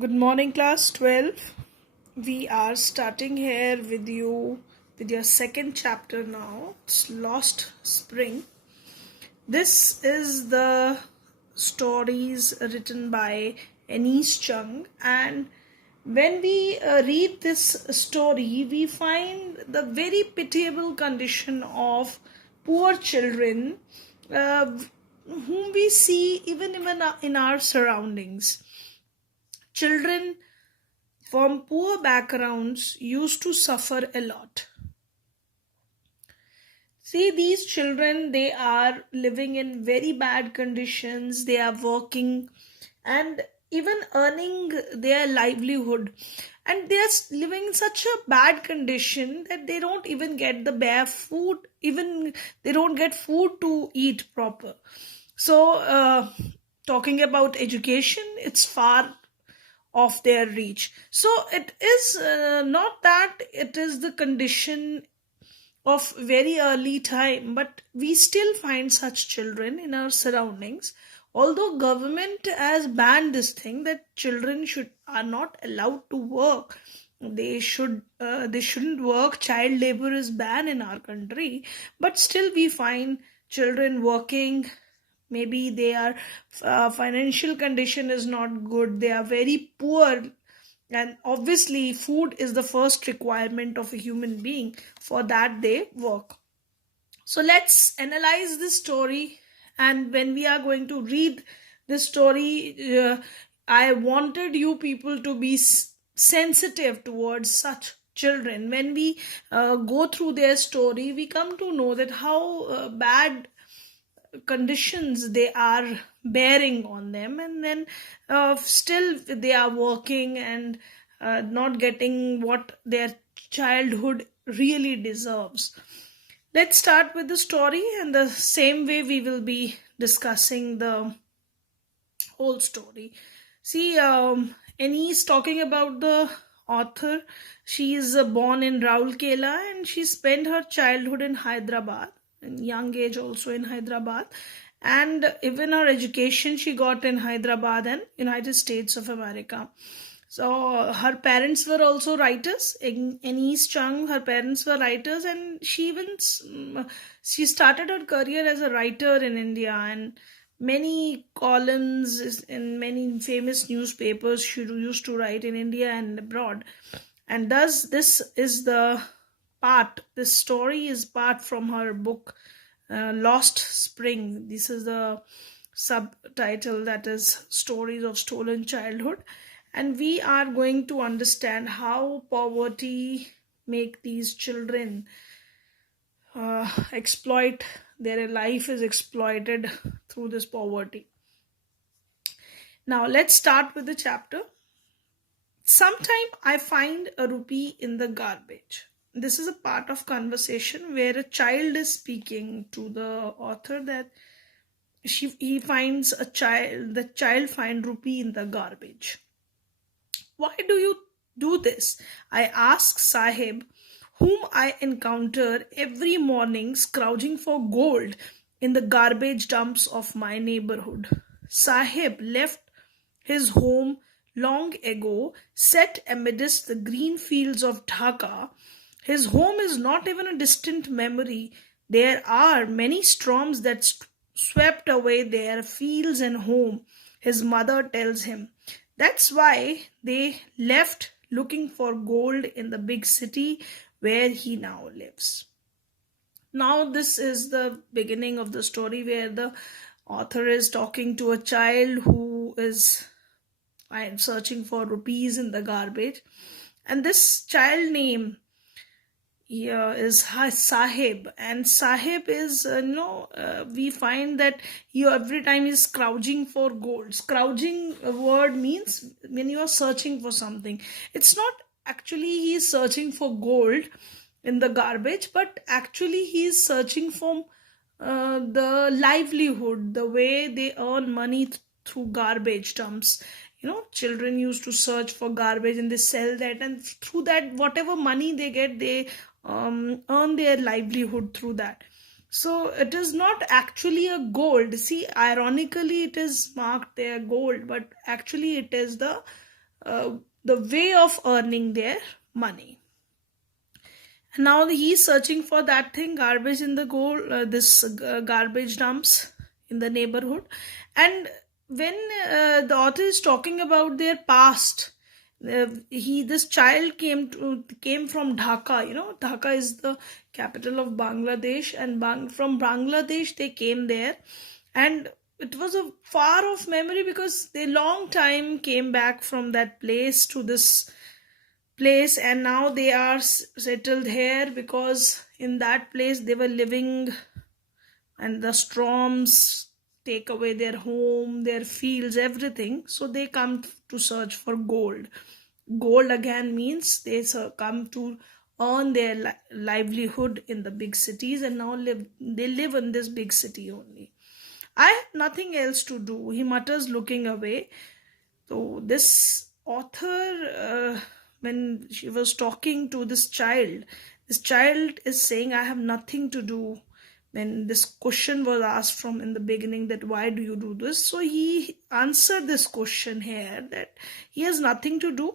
Good morning, class 12. We are starting here with you with your second chapter now. It's Lost Spring. This is the stories written by Anise Chung, and when we read this story, we find the very pitiable condition of poor children uh, whom we see even in our surroundings. Children from poor backgrounds used to suffer a lot. See, these children, they are living in very bad conditions, they are working and even earning their livelihood, and they are living in such a bad condition that they don't even get the bare food, even they don't get food to eat proper. So talking about education, it's far of their reach. So it is not that it is the condition of very early time, but we still find such children in our surroundings. Although government has banned this thing that children should are not allowed to work, they shouldn't work. Child labor is banned in our country, but still we find children working. Maybe their financial condition is not good, they are very poor, and obviously food is the first requirement of a human being. For that they work. So let's analyze this story, and when we are going to read this story, I wanted you people to be sensitive towards such children. When we go through their story, we come to know that how bad conditions they are bearing on them, and then still they are working and not getting what their childhood really deserves. Let's start with the story, and the same way we will be discussing the whole story. See, Annie's talking about the author. She is born in Raulkela, and she spent her childhood in Hyderabad, in young age also in Hyderabad, and even her education she got in Hyderabad and United States of America. So her parents were also writers. In East Chung, her parents were writers, and she started her career as a writer in India, and many columns in many famous newspapers she used to write in India and abroad. And thus, this story is part from her book, Lost Spring. This is the subtitle, that is Stories of Stolen Childhood. And we are going to understand how poverty make these children exploit, their life is exploited through this poverty. Now let's start with the chapter. Sometime I find a rupee in the garbage. This is a part of conversation where a child is speaking to the author that he finds the child find rupee in the garbage. Why do you do this? I ask Sahib, whom I encounter every morning scrounging for gold in the garbage dumps of my neighborhood. Sahib left his home long ago, set amidst the green fields of Dhaka. His home is not even a distant memory. There are many storms that swept away their fields and home, his mother tells him. That's why they left looking for gold in the big city where he now lives. Now, this is the beginning of the story where the author is talking to a child who is searching for rupees in the garbage. And this child name here is Sahib, and Sahib is we find that he every time is scrounging for gold. Scrounging word means when you are searching for something. It's not actually he is searching for gold in the garbage, but actually he is searching for the livelihood, the way they earn money through garbage dumps. Children used to search for garbage and they sell that, and through that whatever money they get, they earn their livelihood through that. So it is not actually a gold. See, ironically it is marked there gold, but actually it is the uh, the way of earning their money. Now he's searching for that thing, garbage in the this garbage dumps in the neighborhood. And when the author is talking about their past, he this child came from Dhaka. Dhaka is the capital of Bangladesh, and from Bangladesh they came there. And it was a far off memory, because they long time came back from that place to this place, and now they are settled here, because in that place they were living, and the storms take away their home, their fields, everything. So they come to search for gold. Gold again means they come to earn their livelihood in the big cities, and now they live in this big city only. I have nothing else to do, he mutters, looking away. So this author, when she was talking to this child is saying, I have nothing to do. When this question was asked from in the beginning, that why do you do this, so he answered this question here, that he has nothing to do.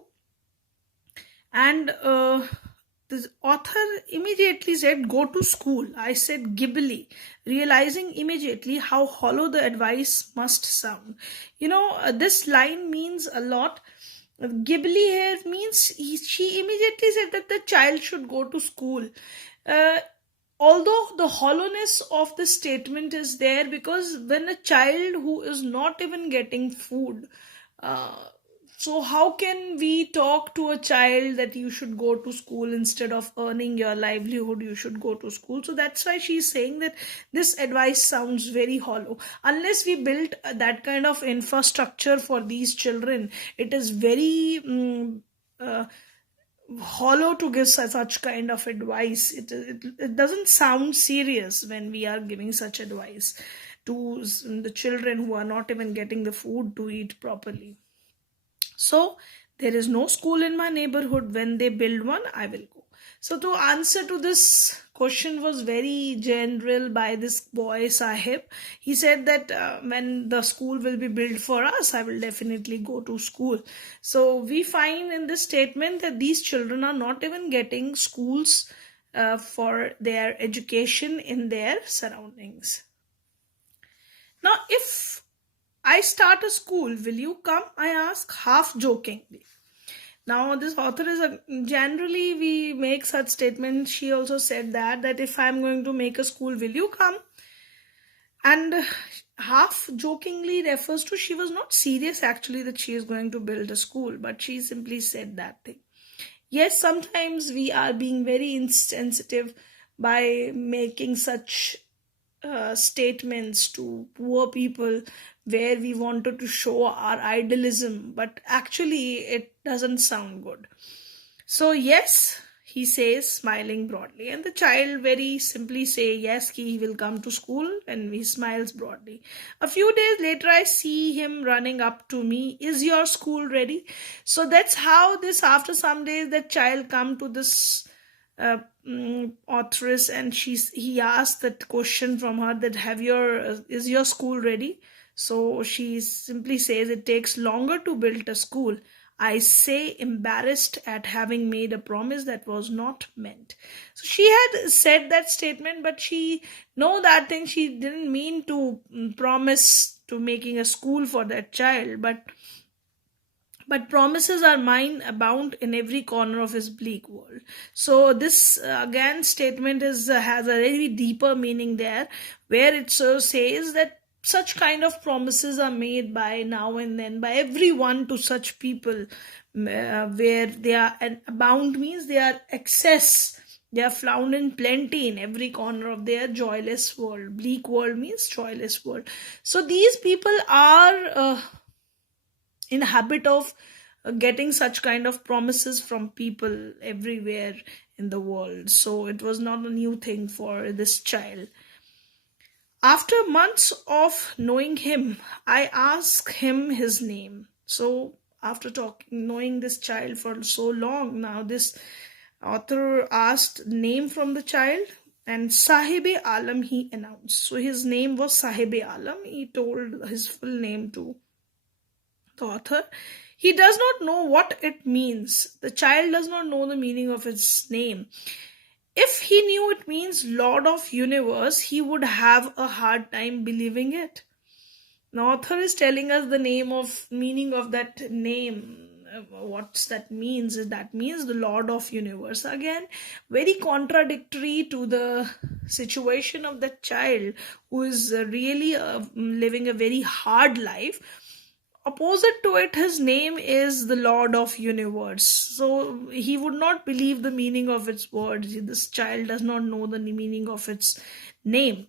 And the author immediately said, go to school. I said, Ghibli, realizing immediately how hollow the advice must sound. This line means a lot. Ghibli here means she immediately said that the child should go to school. Uh, Although the hollowness of the statement is there, because when a child who is not even getting food, uh, so how can we talk to a child that you should go to school, instead of earning your livelihood you should go to school? So that's why she's saying that this advice sounds very hollow. Unless we build that kind of infrastructure for these children, it is very uh, hollow to give such kind of advice. It doesn't sound serious when we are giving such advice to the children who are not even getting the food to eat properly. So there is no school in my neighborhood. When they build one, I will go. So to answer to this question was very general by this boy Sahib. He said that when the school will be built for us, I will definitely go to school. So we find in this statement that these children are not even getting schools for their education in their surroundings. Now, if I start a school, will you come? I ask, half jokingly. Now, this author is generally we make such statements. She also said that if I'm going to make a school, will you come? And half jokingly refers to, she was not serious actually that she is going to build a school, but she simply said that thing. Yes, sometimes we are being very insensitive by making such statements to poor people, where we wanted to show our idealism, but actually it doesn't sound good. So yes, he says, smiling broadly, and the child very simply say yes, he will come to school, and he smiles broadly. A few days later, I see him running up to me, is your school ready? So that's how this, after some days, that child come to this authoress, and he asked that question from her, that is your school ready? So she simply says, it takes longer to build a school. I say, embarrassed at having made a promise that was not meant. So she had said that statement, but she know that thing, she didn't mean to promise to making a school for that child, but promises are mine abound in every corner of his bleak world. So this again statement has a very deeper meaning there, where it so says that such kind of promises are made by now and then by everyone to such people, where they are, and abound means they are excess, they are found in plenty in every corner of their joyless world. Bleak world means joyless world. So these people are in habit of getting such kind of promises from people everywhere in the world. So it was not a new thing for this child. After months of knowing him, I asked him his name. So after knowing this child for so long, now this author asked name from the child, and Sahibe Alam he announced. So his name was Sahibe Alam. He told his full name to the author. He does not know what it means. The child does not know the meaning of its name. If he knew it means Lord of Universe, he would have a hard time believing it. The author is telling us the name of meaning of that name. What's that means? That means the Lord of Universe. Again, very contradictory to the situation of that child who is really living a very hard life. Opposite to it, his name is the Lord of Universe. So he would not believe the meaning of its words. This child does not know the meaning of its name.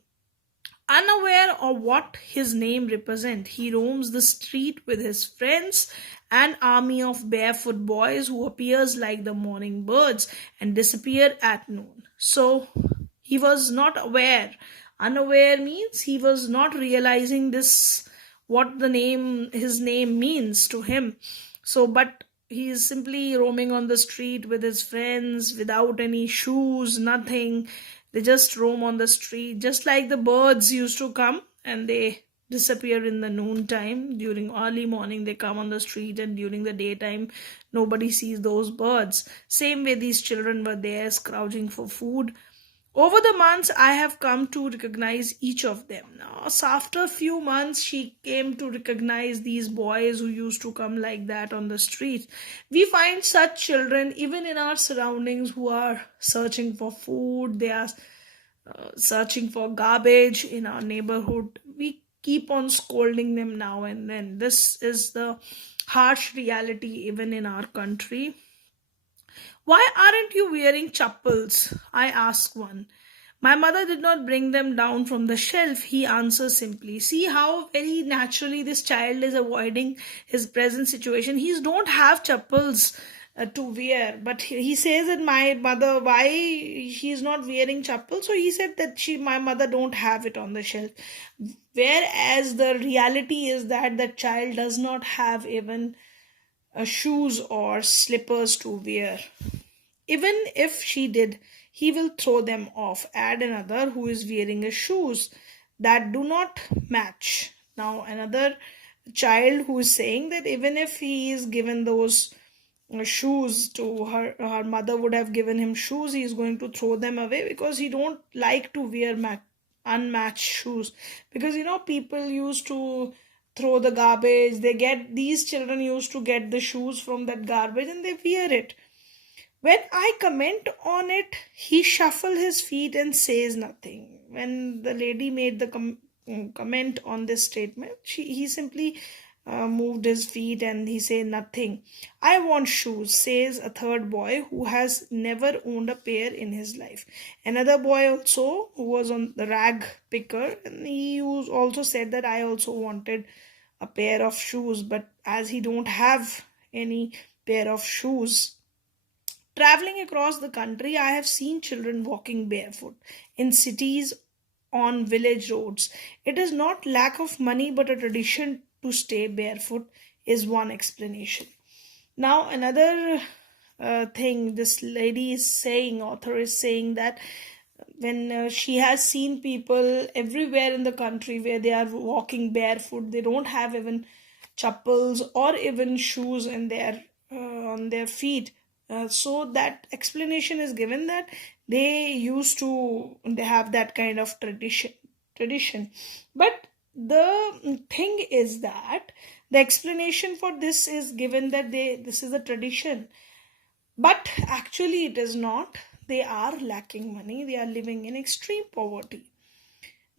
Unaware of what his name represents, he roams the street with his friends, an army of barefoot boys who appears like the morning birds and disappear at noon. So he was not aware. Unaware means he was not realizing this, what the name, his name means to him. So, but he is simply roaming on the street with his friends without any shoes, nothing. They just roam on the street, just like the birds used to come and they disappear in the noon time. During early morning, they come on the street, and during the daytime, nobody sees those birds. Same way, these children were there, scrounging for food. Over the months, I have come to recognize each of them. Now, so after a few months, she came to recognize these boys who used to come like that on the street. We find such children even in our surroundings who are searching for food. They are searching for garbage in our neighborhood. We keep on scolding them now and then. This is the harsh reality even in our country. Why aren't you wearing chappals? I ask one. My mother did not bring them down from the shelf, he answers simply. See how very naturally this child is avoiding his present situation. He don't have chappals to wear, but he says that my mother, why she's not wearing chappals? So he said that my mother don't have it on the shelf. Whereas the reality is that the child does not have even shoes or slippers to wear. Even if she did, he will throw them off. Add another who is wearing a shoes that do not match. Now another child who is saying that even if he is given those shoes to her mother would have given him shoes, he is going to throw them away because he don't like to wear unmatched shoes. Because people used to throw the garbage, these children used to get the shoes from that garbage and they wear it. When I comment on it, he shuffles his feet and says nothing. When the lady made the comment on this statement, he simply moved his feet and he said nothing. I want shoes, says a third boy who has never owned a pair in his life. Another boy also who was on the rag picker, and he also said that I also wanted a pair of shoes, but as he don't have any pair of shoes. Traveling across the country, I have seen children walking barefoot in cities on village roads. It is not lack of money but a tradition to stay barefoot is one explanation. Now another thing this lady is saying, author is saying that when she has seen people everywhere in the country where they are walking barefoot, they don't have even chappals or even shoes in on their feet. So that explanation is given that they have that kind of tradition. But the thing is that the explanation for this is given that this is a tradition, but actually it is not. They are lacking money, they are living in extreme poverty.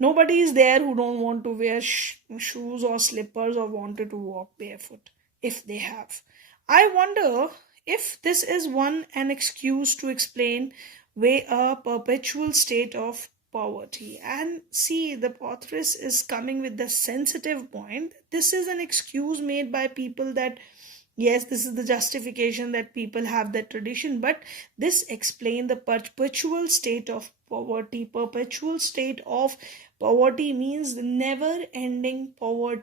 Nobody is there who don't want to wear shoes or slippers or wanted to walk barefoot if they have. I wonder if this is an excuse to explain away a perpetual state of poverty. And see, the authoress is coming with the sensitive point. This is an excuse made by people that yes, this is the justification that people have that tradition, but this explains the perpetual state of poverty. Perpetual state of poverty means the never ending poverty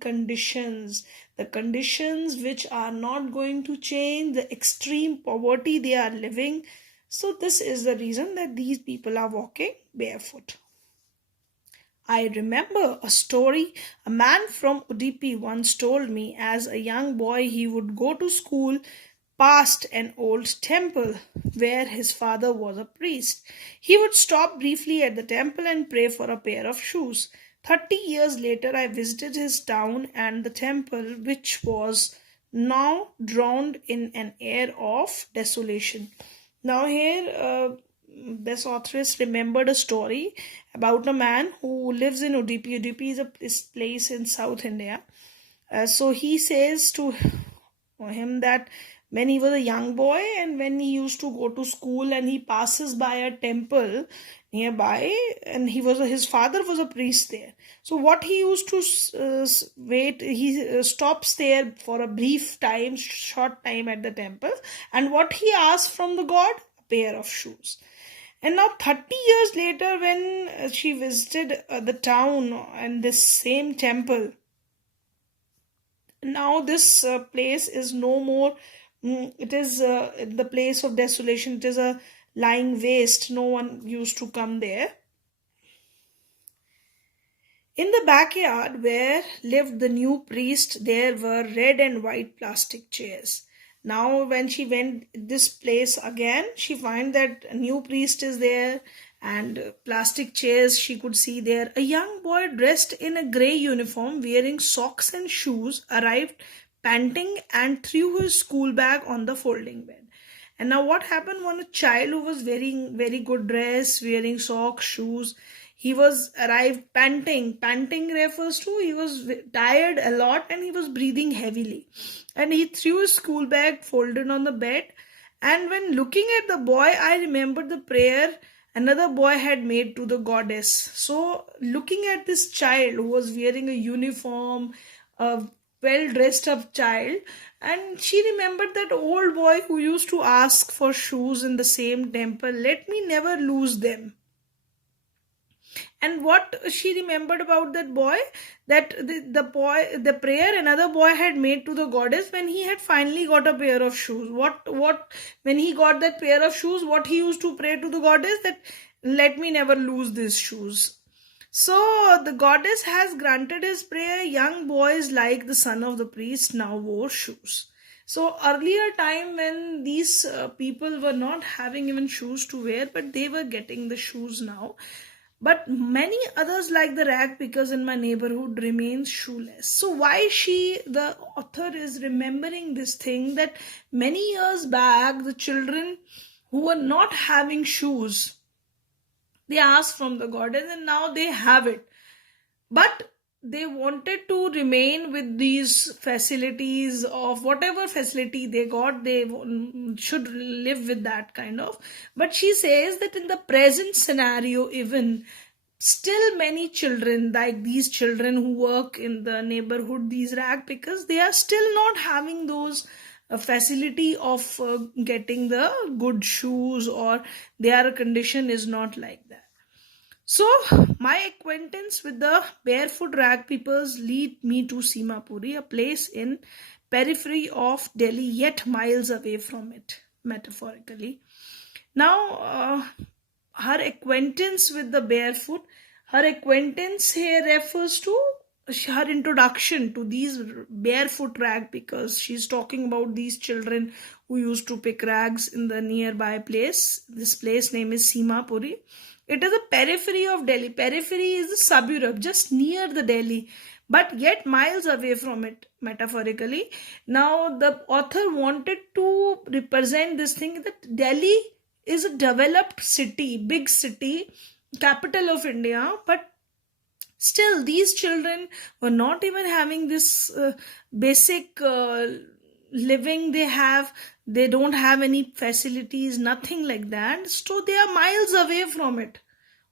conditions, the conditions which are not going to change, the extreme poverty they are living. So this is the reason that these people are walking barefoot. I remember a story a man from Udupi once told me. As a young boy, he would go to school past an old temple where his father was a priest. He would stop briefly at the temple and pray for a pair of shoes. 30 years later, I visited his town and the temple, which was now drowned in an air of desolation. Now, here, this authoress remembered a story about a man who lives in Udupi. Udupi is a place in South India. So he says to him that when he was a young boy and when he used to go to school and he passes by a temple nearby, and his father was a priest there. So what he used to wait, he stops there for a brief time, short time at the temple, and what he asked from the god, a pair of shoes. And now 30 years later, when she visited the town and this same temple, now this place is no more. It is the place of desolation. It is a lying waste. No one used to come there. In the backyard where lived the new priest, there were red and white plastic chairs. Now, when she went this place again, she find that a new priest is there and plastic chairs she could see there. A young boy dressed in a grey uniform, wearing socks and shoes, arrived panting and threw his school bag on the folding bed. And now what happened when a child who was wearing very good dress, wearing socks, shoes, he was arrived panting. Panting refers to he was tired a lot and he was breathing heavily. And he threw his school bag folded on the bed. And when looking at the boy, I remembered the prayer another boy had made to the goddess. So looking at this child who was wearing a uniform, a well dressed up child, and she remembered that old boy who used to ask for shoes in the same temple, let me never lose them. And what she remembered about that boy, that the prayer another boy had made to the goddess when he had finally got a pair of shoes. What when he got that pair of shoes, what he used to pray to the goddess, that let me never lose these shoes. So the goddess has granted his prayer. Young boys like the son of the priest now wore shoes. So earlier time when these people were not having even shoes to wear, but they were getting the shoes now. But many others like the rag pickers in my neighborhood remain shoeless. So why the author is remembering this thing, that many years back the children who were not having shoes, they asked from the goddess and now they have it. But they wanted to remain with these facilities of whatever facility they got, they should live with that kind of. But she says that in the present scenario, even still many children like these children who work in the neighborhood, these rag pickers, they are still not having those facility of getting the good shoes, or their condition is not like that. So, my acquaintance with the barefoot rag pickers lead me to Simapuri, a place in periphery of Delhi, yet miles away from it, metaphorically. Now, her acquaintance with the barefoot, her acquaintance here refers to her introduction to these barefoot rag pickers. She's talking about these children who used to pick rags in the nearby place. This place name is Simapuri. It is a periphery of Delhi. Periphery is a suburb just near the Delhi, but yet miles away from it, metaphorically. Now, the author wanted to represent this thing that Delhi is a developed city, big city, capital of India, but still these children were not even having this basic living they don't have any facilities, nothing like that. So they are miles away from it.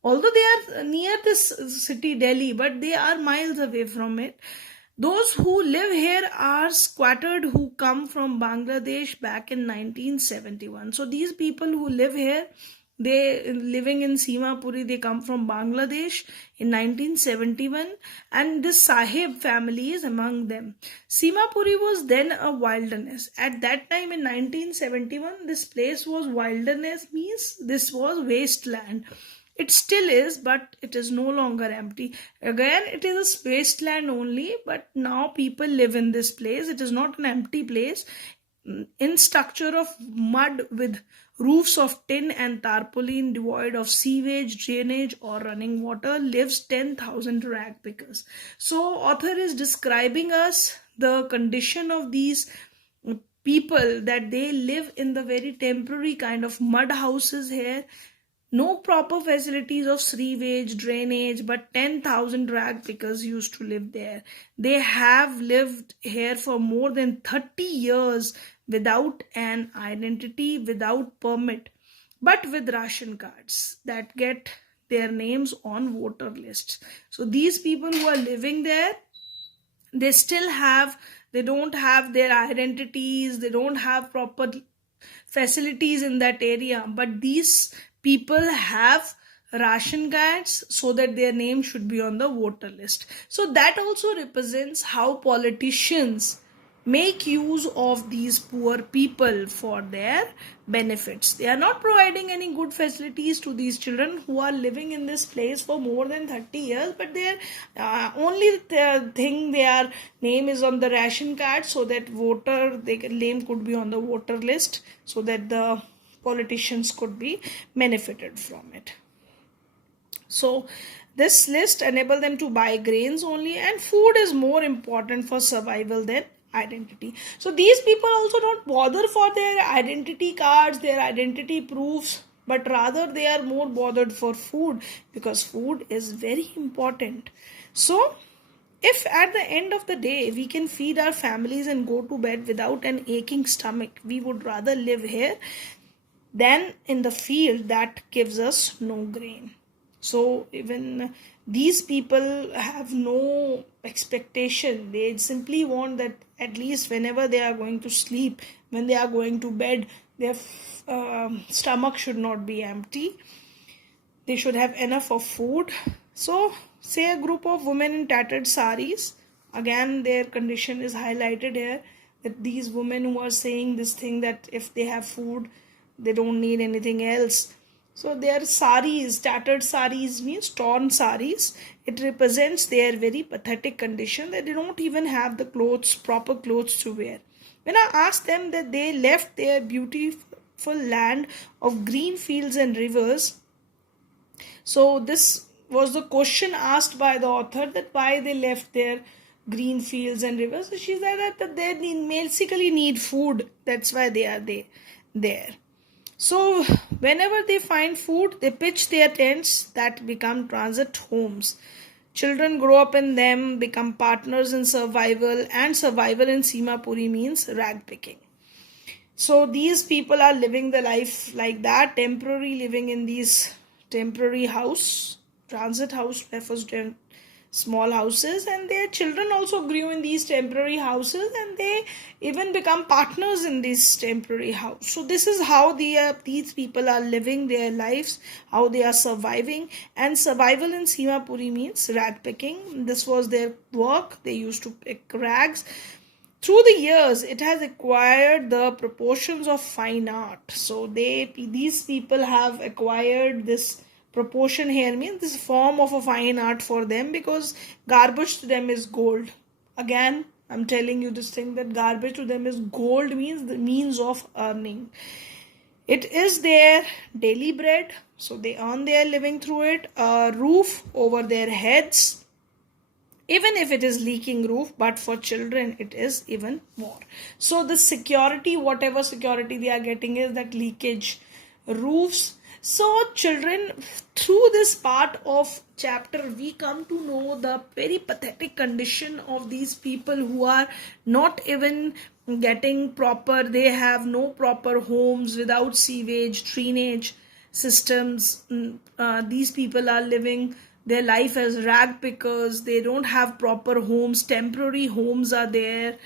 Although they are near this city Delhi, but they are miles away from it. Those who live here are squattered who come from Bangladesh back in 1971. So these people who live here, they living in Simapuri, they come from Bangladesh in 1971, and this Sahib family is among them. Simapuri was then a wilderness. At that time in 1971, this place was wilderness, means this was wasteland. It still is, but it is no longer empty. Again, it is a wasteland only, but now people live in this place. It is not an empty place. In structure of mud with roofs of tin and tarpaulin, devoid of sewage, drainage, or running water, lives 10,000 rag pickers. So, author is describing us the condition of these people, that they live in the very temporary kind of mud houses here. No proper facilities of sewage, drainage, but 10,000 rag pickers used to live there. They have lived here for more than 30 years without an identity, without permit, but with ration cards that get their names on voter lists. So these people who are living there, they still have, they don't have their identities, they don't have proper facilities in that area, but these people have ration cards so that their name should be on the voter list. So that also represents how politicians make use of these poor people for their benefits. They are not providing any good facilities to these children who are living in this place for more than 30 years, but their only thing, their name is on the ration card, so that their name could be on the voter list, so that the politicians could be benefited from it. So this list enable them to buy grains only, and food is more important for survival than identity. So these people also don't bother for their identity cards, their identity proofs, but rather they are more bothered for food, because food is very important. So if at the end of the day we can feed our families and go to bed without an aching stomach, we would rather live here than in the field that gives us no grain. So even these people have no expectation. They simply want that at least whenever they are going to sleep, when they are going to bed, their stomach should not be empty. They should have enough of food. So say a group of women in tattered saris, again their condition is highlighted here, that these women who are saying this thing, that if they have food they don't need anything else. So their saris, tattered saris means torn saris. It represents their very pathetic condition, that they don't even have the clothes, proper clothes to wear. When I asked them that they left their beautiful land of green fields and rivers, so this was the question asked by the author, that why they left their green fields and rivers. So she said that they basically need food, that's why they are there. So whenever they find food, they pitch their tents that become transit homes. Children grow up in them, become partners in survival, and survival in Simapuri means rag picking. So these people are living the life like that, temporary living in these temporary house, transit house refers to small houses, and their children also grew in these temporary houses, and they even become partners in this temporary house. So this is how these people are living their lives, how they are surviving. And survival in Simapuri means rag picking. This was their work. They used to pick rags. Through the years, it has acquired the proportions of fine art. So these people have acquired this proportion here, means this form of a fine art for them, because garbage to them is gold. Again, I'm telling you this thing, that garbage to them is gold, means the means of earning. It is their daily bread, so they earn their living through it. A roof over their heads, even if it is leaking roof, but for children it is even more. So the security, whatever security they are getting, is that leakage roofs. So children, through this part of chapter, we come to know the very pathetic condition of these people who are not even getting proper, they have no proper homes, without sewage, drainage systems. These people are living their life as rag pickers. They don't have proper homes, temporary homes are there.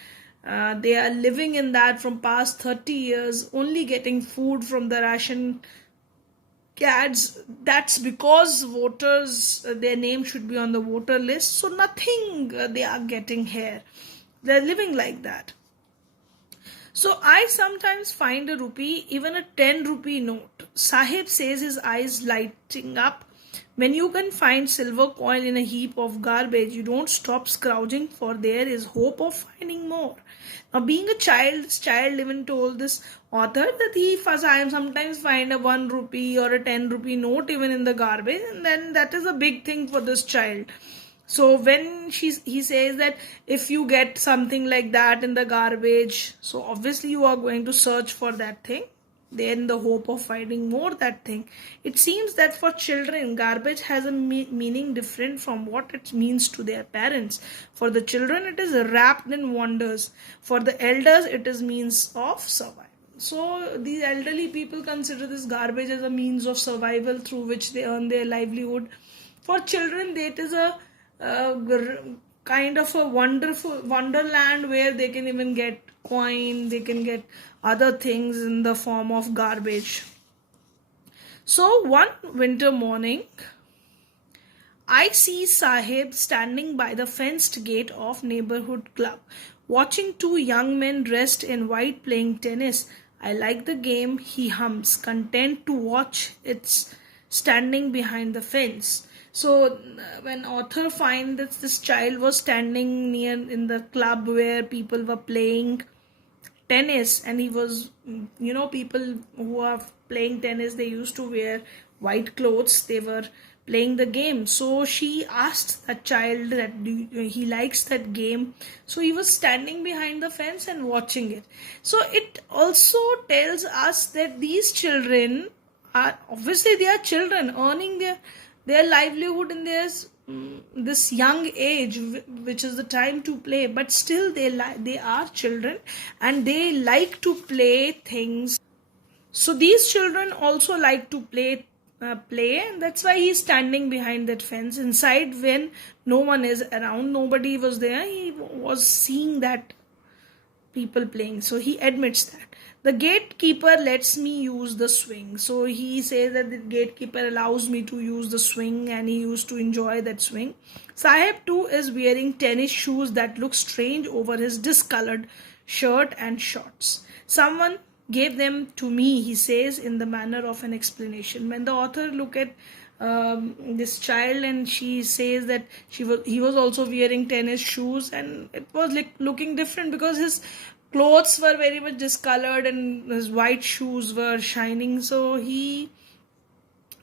They are living in that from past 30 years, only getting food from the ration cards. That's because voters, their name should be on the voter list. So nothing they are getting here. They're living like that. So I sometimes find a rupee, even a 10 rupee note. Sahib says, his eyes lighting up. When you can find silver coin in a heap of garbage, you don't stop scrounging, for there is hope of finding more. Now, being a child, this child even told this author that he first I sometimes find a 1 rupee or a 10 rupee note even in the garbage, and then that is a big thing for this child. So when he says that if you get something like that in the garbage, so obviously you are going to search for that thing, then the hope of finding more that thing. It seems that for children, garbage has a meaning different from what it means to their parents. For the children, it is wrapped in wonders. For the elders, it is means of survival. So these elderly people consider this garbage as a means of survival through which they earn their livelihood. For children, it is a kind of a wonderful wonderland where they can even get coin, they can get other things in the form of garbage. So one winter morning, I see Sahib standing by the fenced gate of neighborhood club, watching two young men dressed in white playing tennis. I like the game, he hums, content to watch its standing behind the fence. So when author finds that this child was standing near in the club where people were playing tennis, and he was, people who are playing tennis, they used to wear white clothes, they were playing the game. So she asked that child that he likes that game, so he was standing behind the fence and watching it. So it also tells us that these children are obviously, they are children earning their livelihood in this young age, which is the time to play, but still they are children and they like to play things. So these children also like to play, and that's why he's standing behind that fence inside when no one is around, nobody was there, he was seeing that people playing. So he admits that the gatekeeper lets me use the swing. So he says that the gatekeeper allows me to use the swing, and he used to enjoy that swing. Sahib too is wearing tennis shoes that look strange over his discolored shirt and shorts. Someone gave them to me, he says in the manner of an explanation. When the author look at this child, and she says that he was also wearing tennis shoes, and it was like looking different because his clothes were very much discolored and his white shoes were shining. So he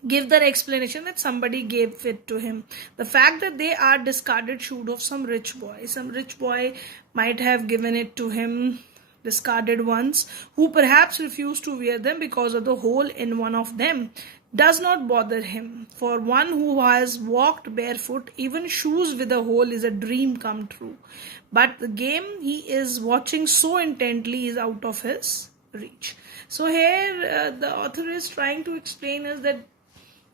give that explanation that somebody gave it to him. The fact that they are discarded shoes of some rich boy might have given it to him, discarded ones, who perhaps refused to wear them because of the hole in one of them, does not bother him. For one who has walked barefoot, even shoes with a hole is a dream come true. But the game he is watching so intently is out of his reach. So here the author is trying to explain us that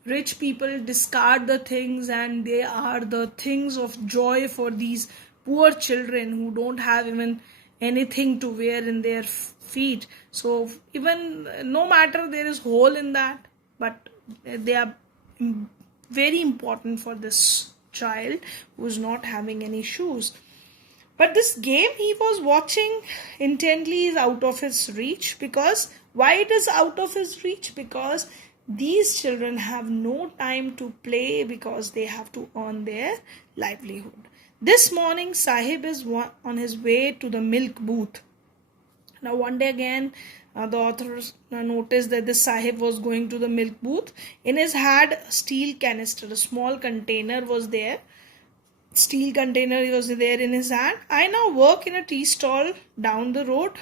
rich people discard the things, and they are the things of joy for these poor children who don't have even anything to wear in their feet. So even no matter there is hole in that, but they are very important for this child who is not having any shoes. But this game he was watching intently is out of his reach. Because why it is out of his reach? Because these children have no time to play, because they have to earn their livelihood. This morning Sahib is on his way to the milk booth. Now one day again, the author noticed that this Sahib was going to the milk booth. In his hand, a steel canister, a small container was there. Steel container was there in his hand. I now work in a tea stall down the road,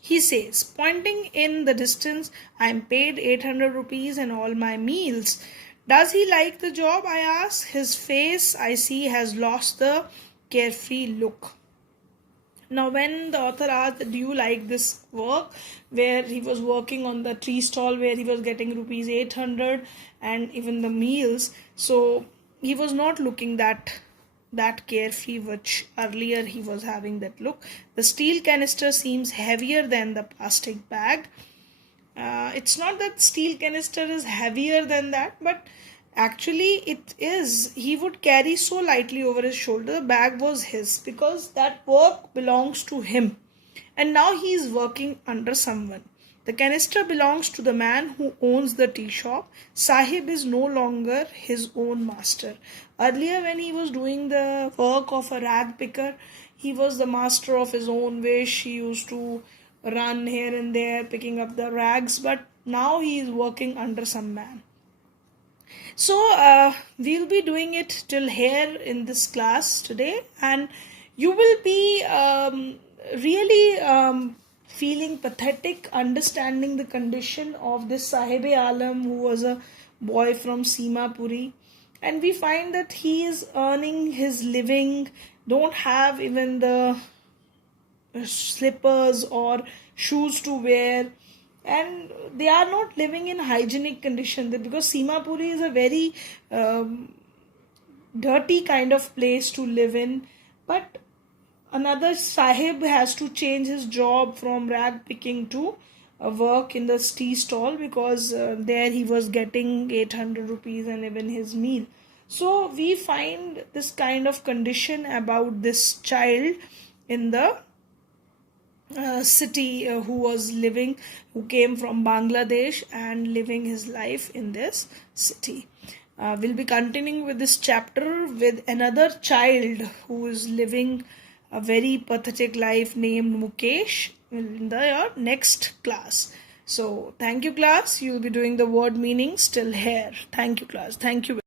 he says, pointing in the distance. I am paid 800 rupees and all my meals. Does he like the job? I ask. His face, I see, has lost the carefree look. Now when the author asked, do you like this work, where he was working on the tea stall where he was getting rupees 800 and even the meals, so he was not looking that carefree which earlier he was having that look. The steel canister seems heavier than the plastic bag. It's not that steel canister is heavier than that, but actually it is. He would carry so lightly over his shoulder. The bag was his because that work belongs to him, and now he is working under someone. The canister belongs to the man who owns the tea shop. Sahib is no longer his own master. Earlier, when he was doing the work of a rag picker, he was the master of his own wish. He used to run here and there picking up the rags, but now he is working under some man. So we'll be doing it till here in this class today, and you will be really feeling pathetic understanding the condition of this Sahib Alam, who was a boy from Simapuri, and we find that he is earning his living, don't have even the slippers or shoes to wear, and they are not living in hygienic condition, because Simapuri is a very dirty kind of place to live in. But another Sahib has to change his job from rag picking to work in the tea stall, because there he was getting 800 rupees and even his meal. So we find this kind of condition about this child in the city, who came from Bangladesh and living his life in this city. We'll be continuing with this chapter with another child who is living a very pathetic life named Mukesh in the next class. So thank you, class. You'll be doing the word meanings till here. Thank you, class. Thank you.